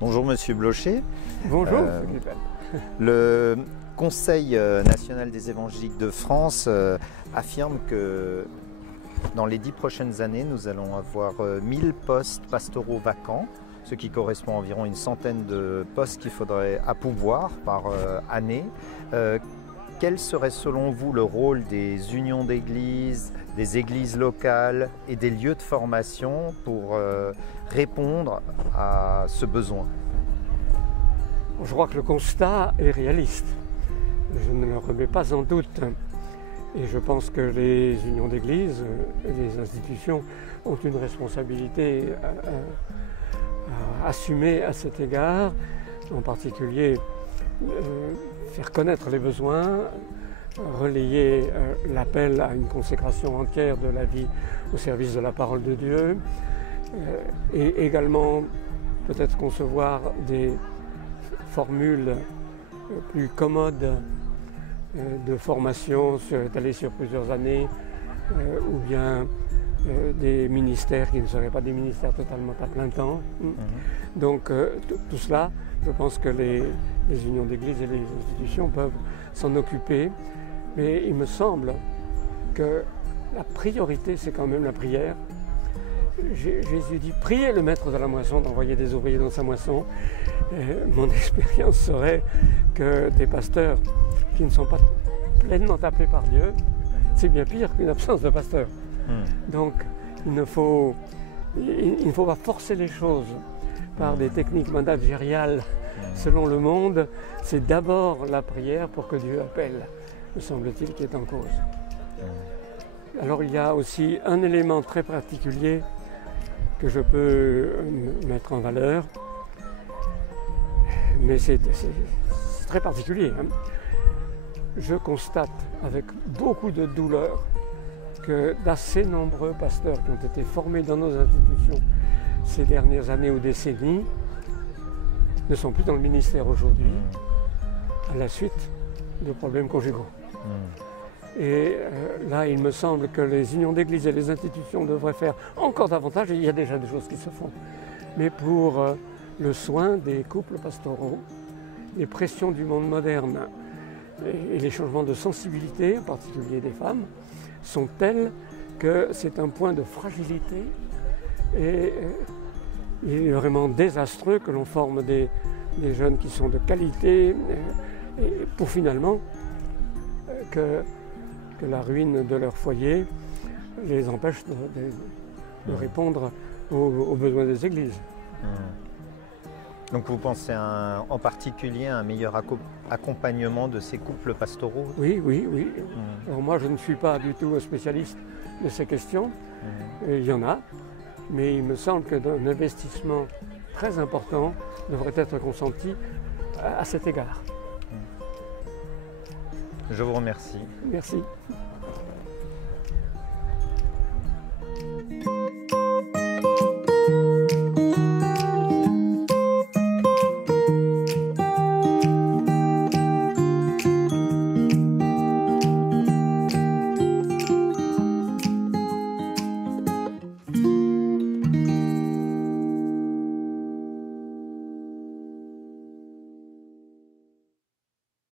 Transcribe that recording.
Bonjour Monsieur Blocher. Bonjour. Le Conseil national des évangéliques de France affirme que dans les 10 prochaines années, nous allons avoir 1000 postes pastoraux vacants, ce qui correspond à environ une centaine de postes qu'il faudrait à pourvoir par année. Quel serait selon vous le rôle des unions d'églises, des églises locales et des lieux de formation pour répondre à ce besoin? Je crois que le constat est réaliste. Je ne le remets pas en doute. Et je pense que les unions d'églises et les institutions ont une responsabilité à assumer à cet égard, en particulier faire connaître les besoins, relayer l'appel à une consécration entière de la vie au service de la parole de Dieu, et également peut-être concevoir des formules plus commodes de formation étalées sur plusieurs années, ou bien des ministères qui ne seraient pas des ministères totalement à plein temps. Donc tout cela, je pense que les unions d'église et les institutions peuvent s'en occuper, mais il me semble que la priorité, c'est quand même la prière. Jésus dit, priez le maître de la moisson d'envoyer des ouvriers dans sa moisson. Mon expérience serait que des pasteurs qui ne sont pas pleinement appelés par Dieu, c'est bien pire qu'une absence de pasteur. Donc il ne faut pas forcer les choses par des techniques managériales selon le monde. C'est d'abord la prière pour que Dieu appelle, me semble-t-il, qui est en cause. Alors il y a aussi un élément très particulier que je peux mettre en valeur, mais c'est très particulier. Je constate avec beaucoup de douleur que d'assez nombreux pasteurs qui ont été formés dans nos institutions ces dernières années ou décennies ne sont plus dans le ministère aujourd'hui à la suite de problèmes conjugaux. Et là, il me semble que les unions d'église et les institutions devraient faire encore davantage, et il y a déjà des choses qui se font, mais pour le soin des couples pastoraux, les pressions du monde moderne et les changements de sensibilité, en particulier des femmes, sont tels que c'est un point de fragilité, et il est vraiment désastreux que l'on forme des jeunes qui sont de qualité, et pour finalement que la ruine de leur foyer les empêche de répondre aux besoins des églises. Donc vous pensez en particulier à un meilleur accompagnement de ces couples pastoraux? Oui. Alors moi, je ne suis pas du tout un spécialiste de ces questions. Il y en a, mais il me semble qu'un investissement très important devrait être consenti à cet égard. Je vous remercie. Merci.